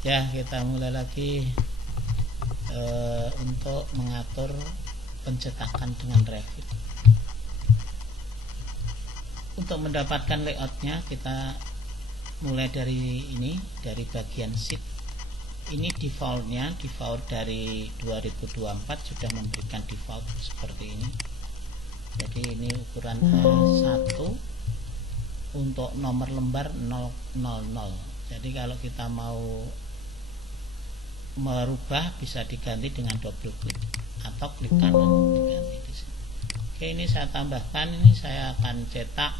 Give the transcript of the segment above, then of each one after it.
Ya, kita mulai lagi untuk mengatur pencetakan dengan Revit. Untuk mendapatkan layoutnya, kita mulai dari ini, dari bagian sheet. Ini defaultnya, default dari 2024 sudah memberikan default seperti ini. Jadi ini ukuran A1 untuk nomor lembar 000. Jadi kalau kita mau merubah bisa diganti dengan double klik atau klik kanan diganti di sini. Oke, ini saya tambahkan, ini saya akan cetak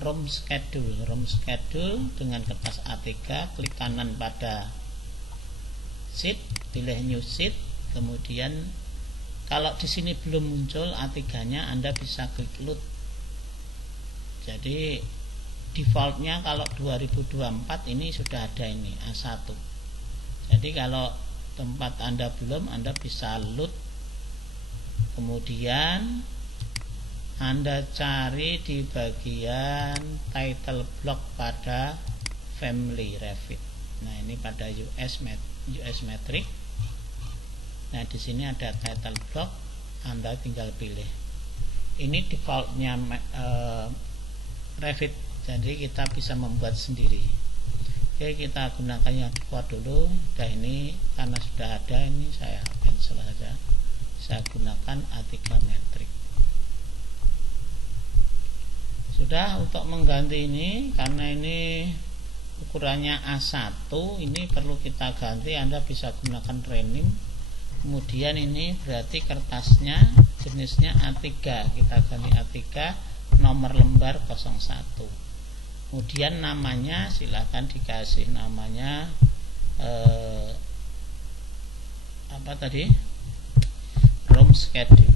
room schedule dengan kertas A3, klik kanan pada sheet, pilih new sheet, kemudian kalau di sini belum muncul A3-nya, Anda bisa klik load. Jadi defaultnya kalau 2024 ini sudah ada ini A1. Jadi kalau tempat Anda belum, Anda bisa load, kemudian Anda cari di bagian title block pada family Revit. Nah, ini pada US metric. Nah, di sini ada title block, Anda tinggal pilih. Ini defaultnya Revit, jadi kita bisa membuat sendiri. Oke, kita gunakan yang default dulu. Nah, ini karena sudah ada, ini saya cancel saja. Saya gunakan A3 metric. Sudah. Untuk mengganti ini, karena ini ukurannya A1, ini perlu kita ganti. Anda bisa gunakan rename. Kemudian ini berarti kertasnya jenisnya A3, kita ganti A3 nomor lembar 01. Kemudian namanya silahkan dikasih namanya apa tadi, room schedule.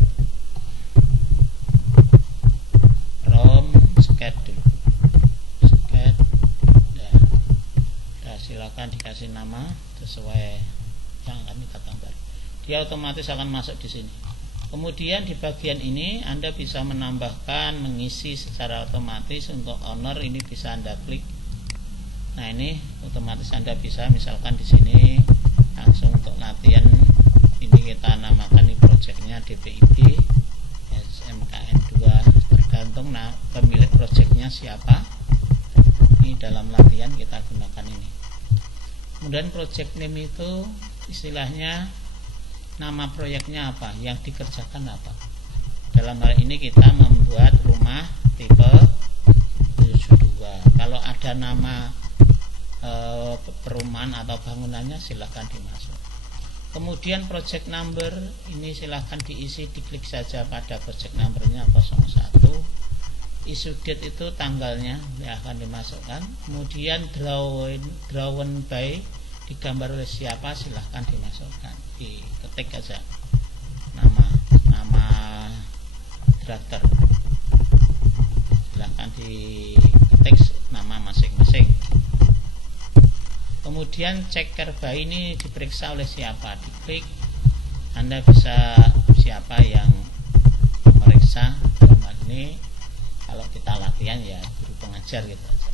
Nah, silakan dikasih nama sesuai yang akan kita gambar. Dia otomatis akan masuk di sini. Kemudian di bagian ini Anda bisa menambahkan, mengisi secara otomatis. Untuk owner ini bisa Anda klik. Nah, ini otomatis Anda bisa, misalkan di sini langsung untuk latihan ini kita namakan ini projectnya DPIB SMKN2, tergantung pemilik projectnya siapa. Ini dalam latihan kita gunakan ini. Kemudian project name itu istilahnya nama proyeknya apa, yang dikerjakan apa. Dalam hal ini kita membuat rumah tipe 72. Kalau ada nama perumahan atau bangunannya silahkan dimasuk. Kemudian project number ini silahkan diisi, diklik saja pada project numbernya 01. Issue date itu tanggalnya yang akan dimasukkan. Kemudian drawn by, digambar oleh siapa, silahkan dimasukkan, diketik aja nama drafter, silahkan diketik nama masing-masing. Kemudian checker by ini diperiksa oleh siapa, diklik. Anda bisa siapa yang memeriksa. Dalam ini kalau kita latihan ya guru pengajar gitu aja.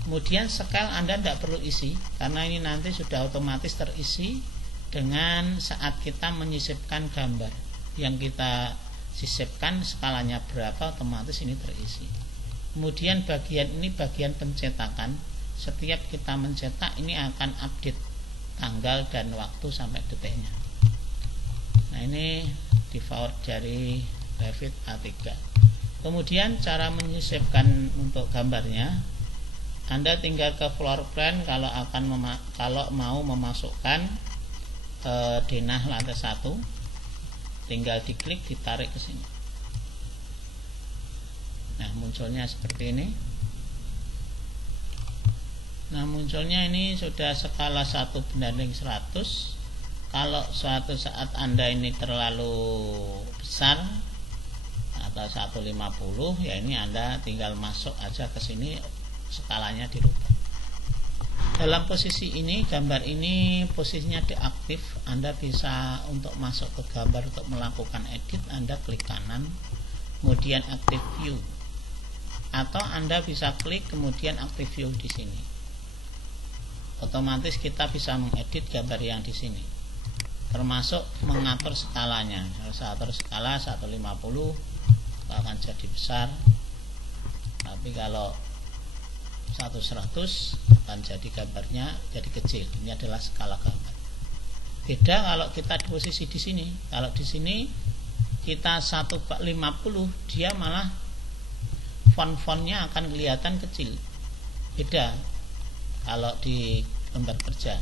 Kemudian scale Anda tidak perlu isi, karena ini nanti sudah otomatis terisi dengan saat kita menyisipkan gambar. Yang kita sisipkan skalanya berapa, otomatis ini terisi. Kemudian bagian ini bagian pencetakan. Setiap kita mencetak ini akan update tanggal dan waktu sampai detiknya. Nah, ini default dari Revit A3. Kemudian cara menyisipkan untuk gambarnya, Anda tinggal ke floor plan. Kalau mau memasukkan denah lantai 1, tinggal diklik, ditarik ke sini. Nah, munculnya seperti ini. Nah, munculnya ini sudah skala 1:100. Kalau suatu saat Anda ini terlalu besar atau 150, ya ini Anda tinggal masuk aja ke sini, skalanya dirubah. Dalam posisi ini, gambar ini posisinya deaktif. Anda bisa untuk masuk ke gambar, untuk melakukan edit, Anda klik kanan, kemudian active view, atau Anda bisa klik kemudian active view di sini. otomatis kita bisa mengedit gambar yang di sini, termasuk mengatur skalanya. Kalau saya atur skala 150 akan jadi besar, tapi kalau 100 akan jadi gambarnya jadi kecil. Ini adalah skala gambar. Beda kalau kita di posisi di sini. Kalau di sini kita 150, dia malah font-fontnya akan kelihatan kecil. Beda kalau di lembar kerja.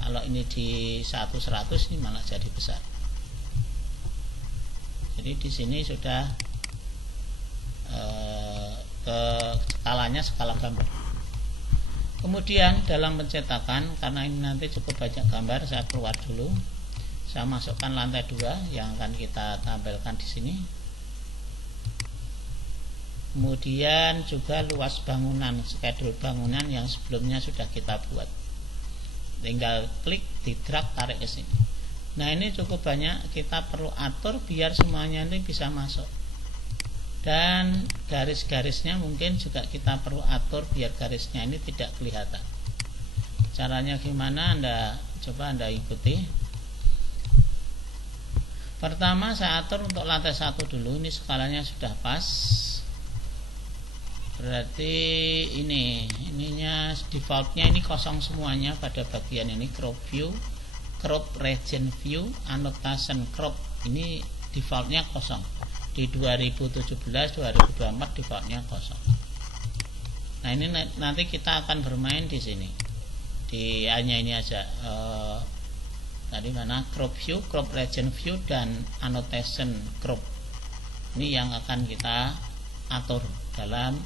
Kalau ini di 100 ini malah jadi besar. Jadi di sini sudah ke skalanya skala gambar. Kemudian dalam pencetakan, karena ini nanti cukup banyak gambar, saya keluar dulu. Saya masukkan lantai 2 yang akan kita tampilkan di sini. Kemudian juga luas bangunan, schedule bangunan yang sebelumnya sudah kita buat. Tinggal klik, di drag, tarik ke sini. Nah, ini cukup banyak, kita perlu atur biar semuanya ini bisa masuk. Dan garis-garisnya mungkin juga kita perlu atur biar garisnya ini tidak kelihatan. Caranya gimana? Coba Anda ikuti. Pertama saya atur untuk lantai 1 dulu. Ini skalanya sudah pas. Berarti ininya defaultnya ini kosong semuanya pada bagian ini. Crop view, crop region view, annotation crop, ini defaultnya kosong. Di 2017-2024 defaultnya kosong. Nah, ini nanti kita akan bermain di sini. Hanya ini aja. Tadi mana crop view, crop region view, dan annotation crop. Ini yang akan kita atur dalam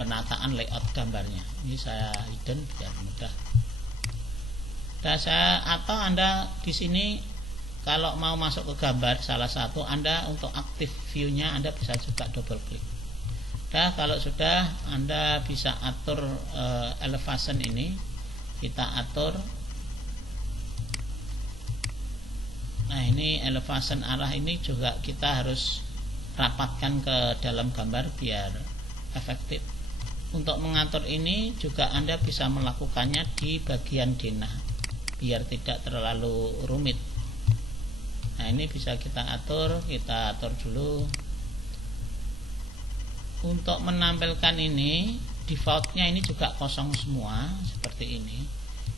penataan layout gambarnya. Ini saya hidden biar mudah. Dan atau Anda di sini kalau mau masuk ke gambar salah satu, Anda untuk aktif view-nya Anda bisa juga double klik. Nah, kalau sudah, Anda bisa atur elevation ini. Kita atur. Nah, ini elevation arah ini juga kita harus rapatkan ke dalam gambar biar efektif. Untuk mengatur ini juga Anda bisa melakukannya di bagian denah biar tidak terlalu rumit. Nah, ini bisa kita atur dulu. Untuk menampilkan ini, defaultnya ini juga kosong semua seperti ini,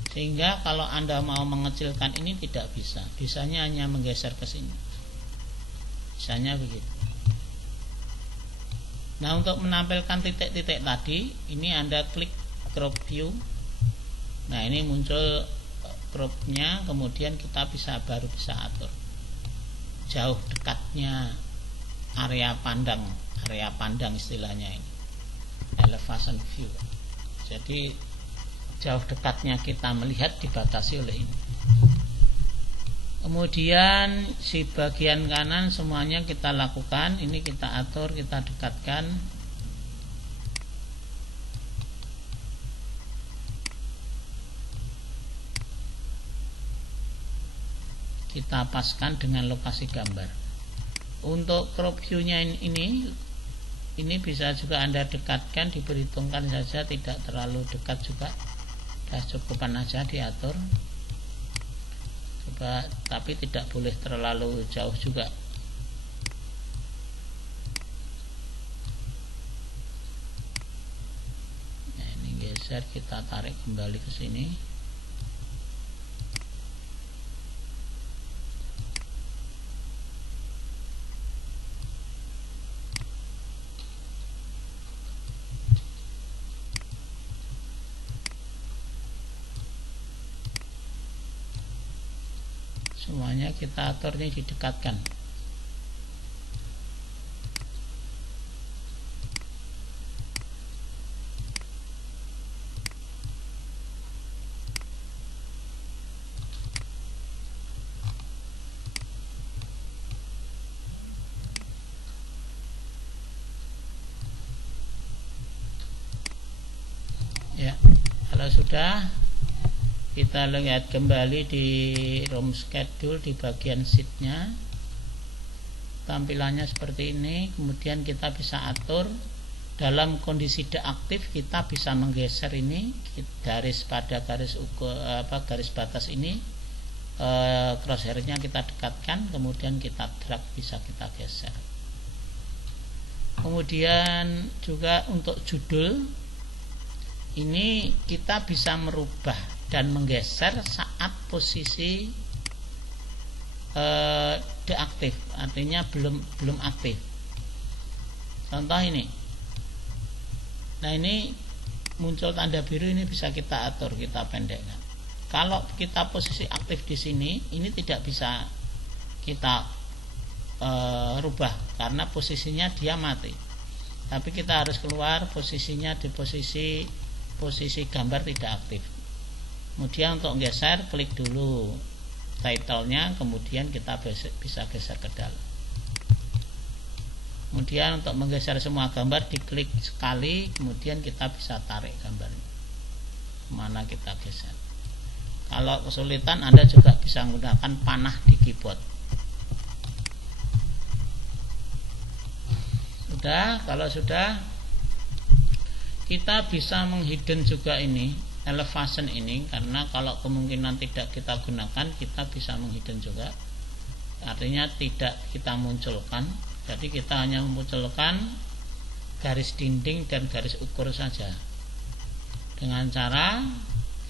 sehingga kalau Anda mau mengecilkan ini tidak bisa. Bisanya hanya menggeser ke sini. Bisanya begitu. Nah, untuk menampilkan titik-titik tadi, ini Anda klik crop view. Nah, ini muncul cropnya, kemudian kita baru bisa atur jauh dekatnya area pandang istilahnya ini, elevation view. Jadi jauh dekatnya kita melihat dibatasi oleh ini. Kemudian si bagian kanan semuanya kita lakukan, ini kita atur, kita dekatkan. Kita paskan dengan lokasi gambar. Untuk crop view-nya ini bisa juga Anda dekatkan, diperhitungkan saja, tidak terlalu dekat juga. Dah cukupan aja diatur. Coba, tapi tidak boleh terlalu jauh juga. Nah, ini geser, kita tarik kembali ke sini. Semuanya kita atur, ini didekatkan. Ya, kalau sudah, kita lihat kembali di room schedule di bagian sheet-nya. Tampilannya seperti ini. Kemudian kita bisa atur dalam kondisi deaktif kita bisa menggeser ini garis pada garis garis batas ini, crosshairnya kita dekatkan, kemudian kita drag, bisa kita geser. Kemudian juga untuk judul ini kita bisa merubah dan menggeser saat posisi deaktif, artinya belum aktif. Contoh ini. Nah, ini muncul tanda biru, ini bisa kita atur, kita pendekkan. Kalau kita posisi aktif di sini, ini tidak bisa kita rubah karena posisinya dia mati. Tapi kita harus keluar posisinya di posisi gambar tidak aktif. Kemudian untuk geser, klik dulu title-nya, kemudian kita bisa geser ke dalam. Kemudian untuk menggeser semua gambar, diklik sekali, kemudian kita bisa tarik gambarnya mana kita geser. Kalau kesulitan, Anda juga bisa menggunakan panah di keyboard. Kalau sudah, kita bisa menghidden juga ini elevation ini, karena kalau kemungkinan tidak kita gunakan, kita bisa menghidden juga, artinya tidak kita munculkan. Jadi kita hanya memunculkan garis dinding dan garis ukur saja dengan cara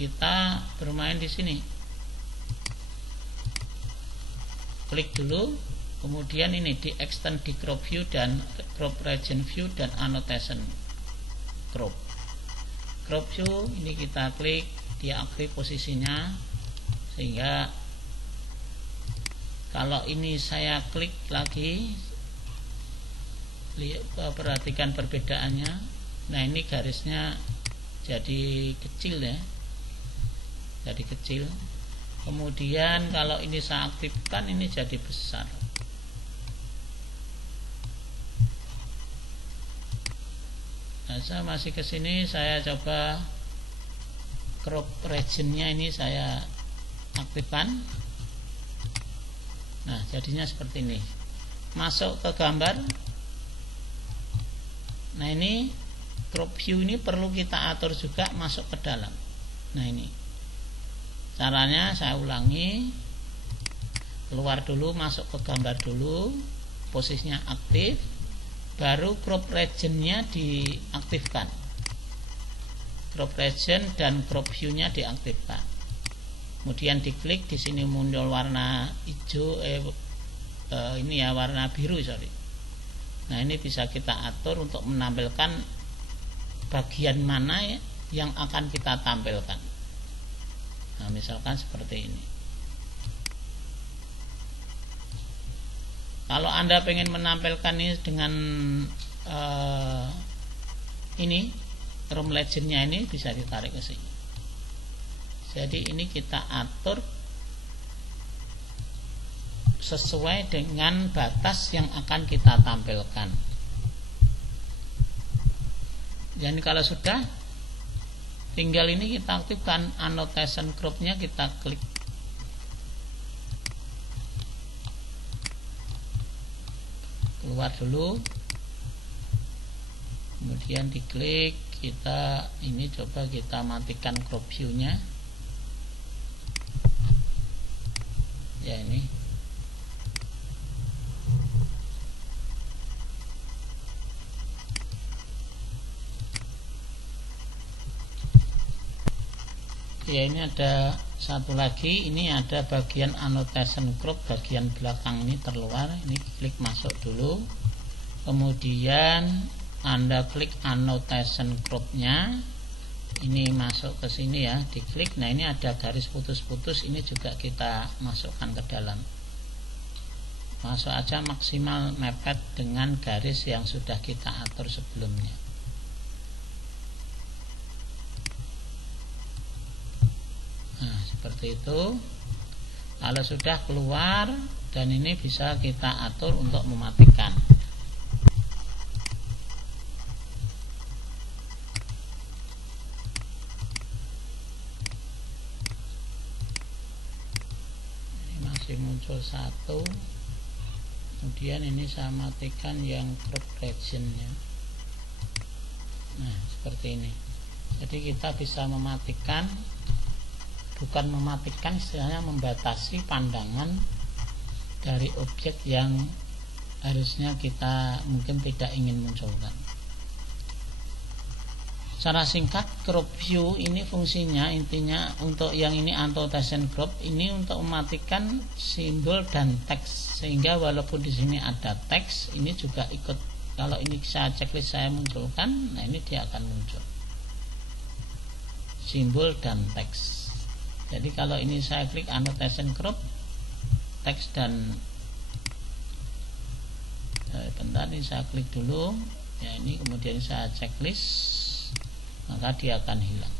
kita bermain di sini. Klik dulu, kemudian ini di extend di crop view dan crop region view dan annotation crop. Crop view ini kita klik, dia aktif posisinya, sehingga kalau ini saya klik lagi, perhatikan perbedaannya. Nah, ini garisnya jadi kecil ya, jadi kecil. Kemudian kalau ini saya aktifkan, ini jadi besar. Nah, saya masih ke sini, saya coba crop regionnya ini saya aktifkan. Nah, jadinya seperti ini. Masuk ke gambar. Nah, ini crop view ini perlu kita atur juga masuk ke dalam. Nah, ini caranya, saya ulangi. Keluar dulu, masuk ke gambar dulu, posisinya aktif, baru crop regionnya diaktifkan. Crop region dan crop view-nya diaktifkan. Kemudian diklik, di sini muncul warna hijau, ini ya warna biru, sorry. Nah, ini bisa kita atur untuk menampilkan bagian mana yang akan kita tampilkan. Nah, misalkan seperti ini. Kalau Anda pengen menampilkan ini dengan ini room legend-nya, ini bisa ditarik ke sini. Jadi ini kita atur sesuai dengan batas yang akan kita tampilkan. Dan kalau sudah, tinggal ini kita aktifkan annotation crop-nya, kita klik. Keluar dulu, kemudian diklik, kita ini coba kita matikan crop view-nya. Ya, ini. Ya, ini ada satu lagi, ini ada bagian annotation crop, bagian belakang ini terluar. Ini klik masuk dulu, kemudian Anda klik annotation crop-nya, ini masuk ke sini ya, diklik. Nah, ini ada garis putus-putus, ini juga kita masukkan ke dalam. Masuk aja maksimal mepet dengan garis yang sudah kita atur sebelumnya. Nah, seperti itu. Kalau sudah keluar, dan ini bisa kita atur untuk mematikan. Ini masih muncul satu. Kemudian ini saya matikan yang crop region-nya. seperti ini. Jadi kita bisa mematikan, bukan mematikan, istilahnya membatasi pandangan dari objek yang harusnya kita mungkin tidak ingin munculkan. Secara singkat, crop view ini fungsinya intinya untuk yang ini annotation crop ini untuk mematikan simbol dan teks, sehingga walaupun di sini ada teks, ini juga ikut. Kalau ini saya checklist saya munculkan, nah ini dia akan muncul simbol dan teks. Jadi kalau ini saya klik annotation crop, teks dan bentar, ini saya klik dulu ya, ini kemudian saya checklist, maka dia akan hilang.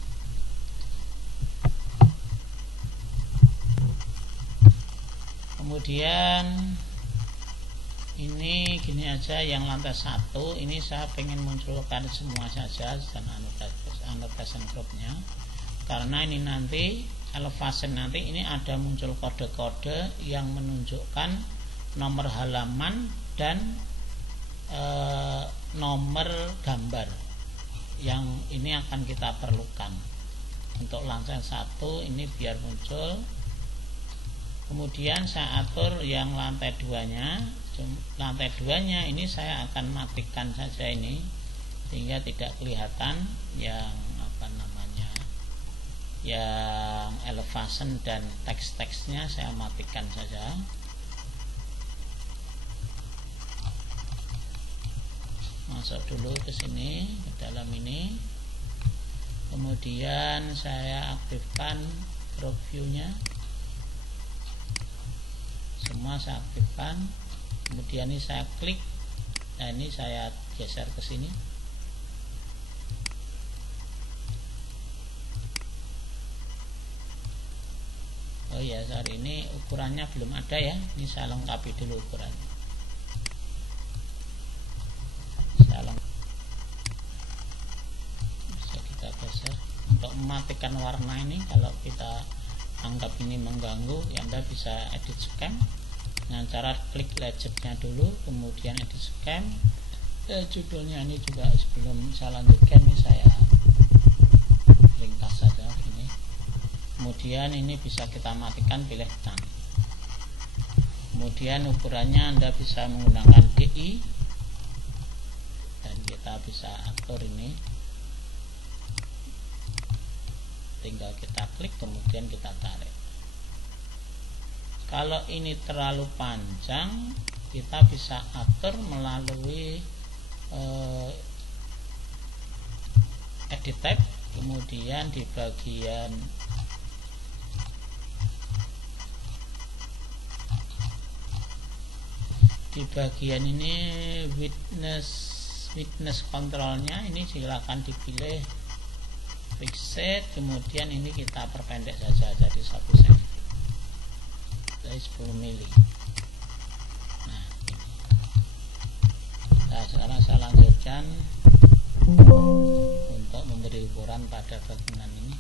Kemudian ini gini aja, yang lantai 1 ini saya pengen munculkan semua saja dan annotation crop-nya, karena ini nanti elevation nanti ini ada muncul kode-kode yang menunjukkan nomor halaman dan nomor gambar yang ini akan kita perlukan untuk lantai 1 ini biar muncul. Kemudian saya atur yang lantai 2-nya. Lantai 2-nya ini saya akan matikan saja ini, sehingga tidak kelihatan yang apa namanya, yang elevation dan teks-teksnya saya matikan saja. Masuk dulu ke sini, ke dalam ini. Kemudian saya aktifkan crop view-nya. Semua saya aktifkan. Kemudian ini saya klik. Nah, ini saya geser ke sini. Oh ya, saat ini ukurannya belum ada ya. Ini saya lengkapi dulu ukurannya. Bisa kita geser untuk mematikan warna ini. Kalau kita anggap ini mengganggu, ya Anda bisa edit scan dengan cara klik legendnya dulu, kemudian edit scan. Judulnya ini juga sebelum saya lanjutkan ini saya ringkas saja ini. Kemudian ini bisa kita matikan, pilih done. Kemudian ukurannya Anda bisa menggunakan DI dan kita bisa atur ini, tinggal kita klik kemudian kita tarik. Kalau ini terlalu panjang, kita bisa atur melalui edit tab, kemudian di bagian ini witness controlnya ini silakan dipilih fixed, kemudian ini kita perpendek saja jadi 1 cm dari 10 mili. Nah, ini. Nah, sekarang saya lanjutkan untuk memberi ukuran pada bangunan ini.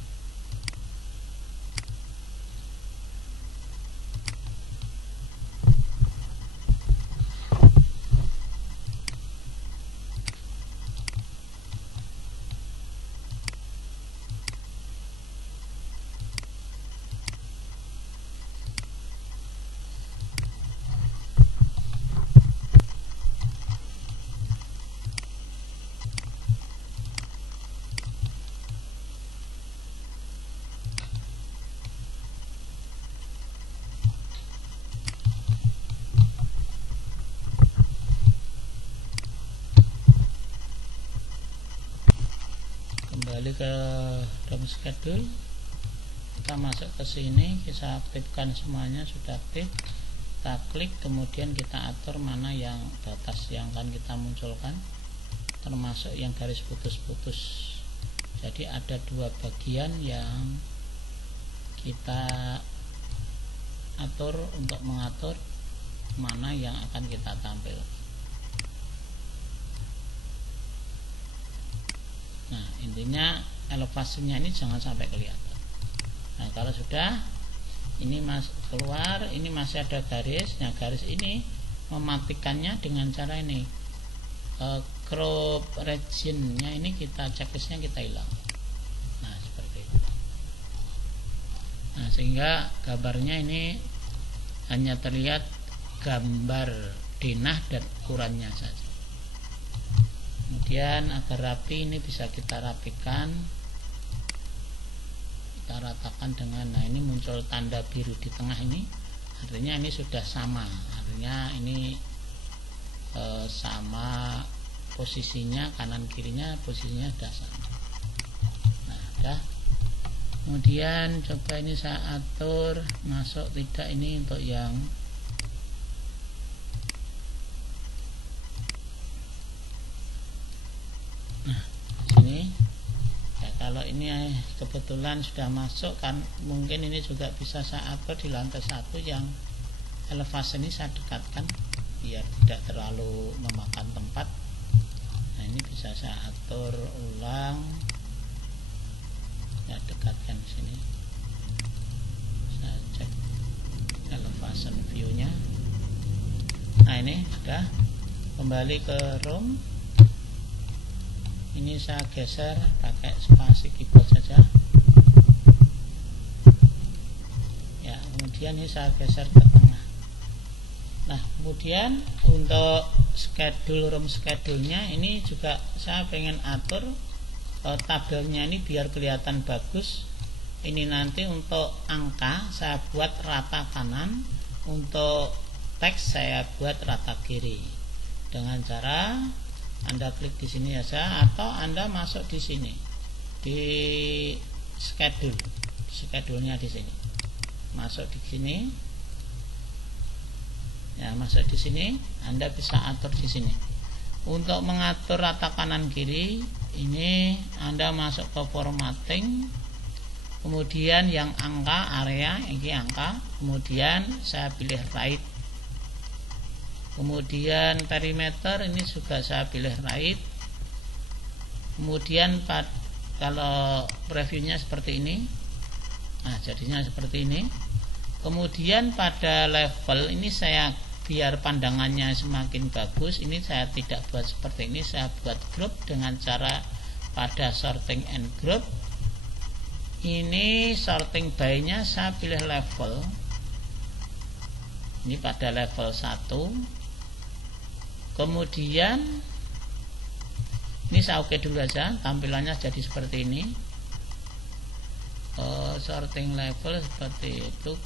Kembali ke DOM schedule, kita masuk ke sini, kita aktifkan semuanya, sudah aktif, kita klik, kemudian kita atur mana yang batas yang akan kita munculkan, termasuk yang garis putus-putus. Jadi ada 2 bagian yang kita atur untuk mengatur mana yang akan kita tampil. Nah, intinya elevasinya ini jangan sampai kelihatan. Nah, kalau sudah ini keluar, ini masih ada garis. Nah, garis ini mematikannya dengan cara ini, crop regionnya ini kita checklistnya kita hilang. Nah seperti itu. Nah sehingga gambarnya ini hanya terlihat gambar denah dan ukurannya saja. Kemudian agar rapi ini bisa kita rapikan, kita ratakan dengan, nah ini muncul tanda biru di tengah ini, artinya ini sudah sama, artinya ini sama posisinya, kanan kirinya posisinya sudah sama. Nah udah. Kemudian coba ini saya atur masuk tidak, ini untuk yang sini ya. Kalau ini kebetulan sudah masuk kan, mungkin ini juga bisa saya atur di lantai 1 yang elevasi ini saya dekatkan biar tidak terlalu memakan tempat. Nah ini bisa saya atur ulang, ya dekatkan di sini. Saya cek elevation view nya. Nah ini sudah kembali ke room. Ini saya geser pakai spasi keyboard saja. Ya, kemudian ini saya geser ke tengah. Nah, kemudian untuk room schedule-nya ini juga saya pengen atur tabelnya ini biar kelihatan bagus. Ini nanti untuk angka saya buat rata kanan, untuk teks saya buat rata kiri. Dengan cara Anda klik di sini saja, atau Anda masuk di sini di schedule-nya di sini. Masuk di sini. Ya, masuk di sini, Anda bisa atur di sini. Untuk mengatur rata kanan kiri, ini Anda masuk ke formatting. Kemudian yang angka area, ini angka, kemudian saya pilih right. Kemudian perimeter ini juga saya pilih right. Kemudian kalau previewnya seperti ini, nah jadinya seperti ini. Kemudian pada level ini saya biar pandangannya semakin bagus, ini saya tidak buat seperti ini, saya buat group dengan cara pada sorting and group. Ini sorting by nya saya pilih level. Ini pada level 1. Kemudian ini saya oke dulu aja, tampilannya jadi seperti ini. Sorting level seperti itu.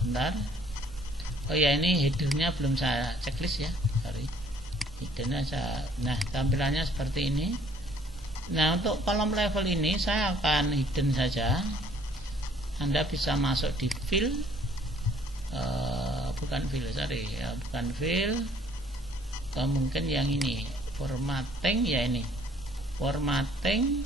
Bentar. Oh ya, ini headernya belum saya checklist ya, sorry. Headernya nah tampilannya seperti ini. Nah untuk kolom level ini saya akan hidden saja. Anda bisa masuk di fill, bukan fill, mungkin yang ini formatting ya, ini formatting.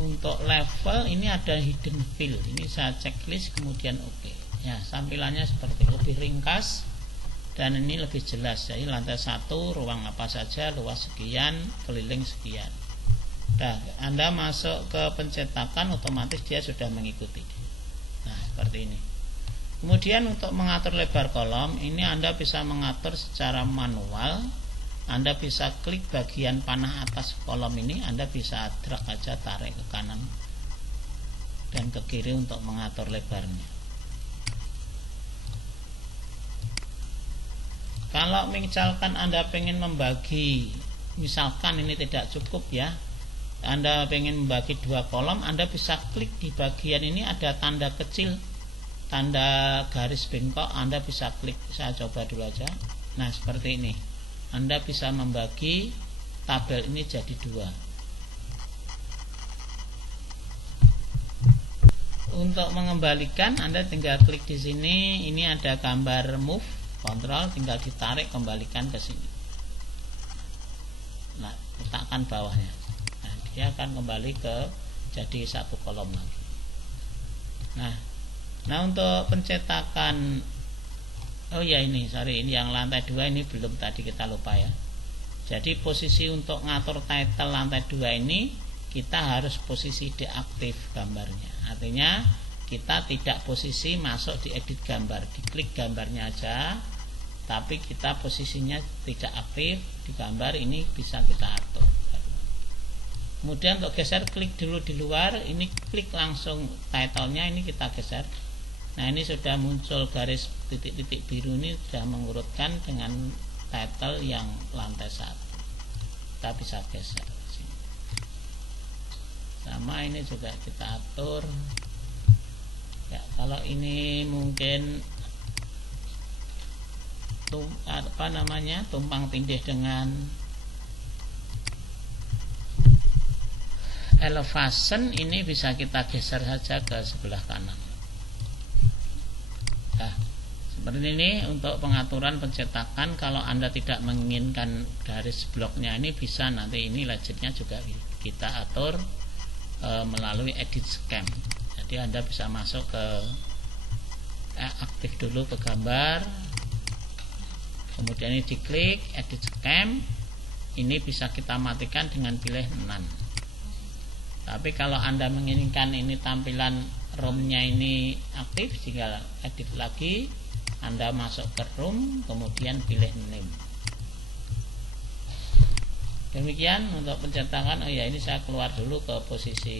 Untuk level ini ada hidden fill, ini saya checklist kemudian oke. Ya, tampilannya seperti lebih ringkas dan ini lebih jelas. Jadi lantai 1 ruang apa saja, luas sekian, keliling sekian. Nah, Anda masuk ke pencetakan, otomatis dia sudah mengikuti. Nah seperti ini. Kemudian untuk mengatur lebar kolom, ini Anda bisa mengatur secara manual. Anda bisa klik bagian panah atas kolom ini, Anda bisa drag aja, tarik ke kanan dan ke kiri untuk mengatur lebarnya. Kalau misalkan Anda pengen membagi, misalkan ini tidak cukup ya, Anda pengen membagi 2 kolom, Anda bisa klik di bagian ini, ada tanda kecil, tanda garis bengkok, Anda bisa klik. Saya coba dulu aja. Nah seperti ini, Anda bisa membagi tabel ini jadi 2. Untuk mengembalikan, Anda tinggal klik di sini. Ini ada gambar move, kontrol, tinggal ditarik kembalikan ke sini. Nah, letakkan bawahnya. Nah, dia akan kembali ke jadi 1 kolom lagi. Nah untuk pencetakan, oh ya ini yang lantai 2 ini belum, tadi kita lupa ya. Jadi posisi untuk ngatur title lantai 2 ini kita harus posisi deaktif gambarnya. Artinya kita tidak posisi masuk di edit gambar, diklik gambarnya aja, tapi kita posisinya tidak aktif di gambar, ini bisa kita atur. Kemudian untuk geser, klik dulu di luar, ini klik langsung title-nya, ini kita geser. Nah, ini sudah muncul garis titik-titik biru, ini sudah mengurutkan dengan title yang lantai 1. Kita bisa geser sini. Sama ini juga kita atur. Ya, kalau ini mungkin tumpang tindih dengan elevation, ini bisa kita geser saja ke sebelah kanan. Nah, seperti ini untuk pengaturan pencetakan. Kalau Anda tidak menginginkan garis bloknya ini, bisa nanti ini legendnya juga kita atur melalui edit scheme. Jadi Anda bisa masuk ke aktif dulu ke gambar, kemudian ini diklik edit scheme, ini bisa kita matikan dengan pilih none. Tapi kalau Anda menginginkan ini tampilan ROM-nya ini aktif, tinggal edit lagi, Anda masuk ke ROM, kemudian pilih name. Demikian untuk pencetakan. Oh ya, ini saya keluar dulu ke posisi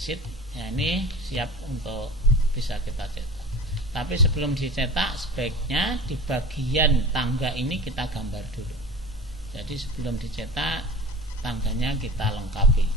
sheet. Ya, ini siap untuk bisa kita cetak. Tapi sebelum dicetak, sebaiknya di bagian tangga ini kita gambar dulu. Jadi sebelum dicetak, tangganya kita lengkapi.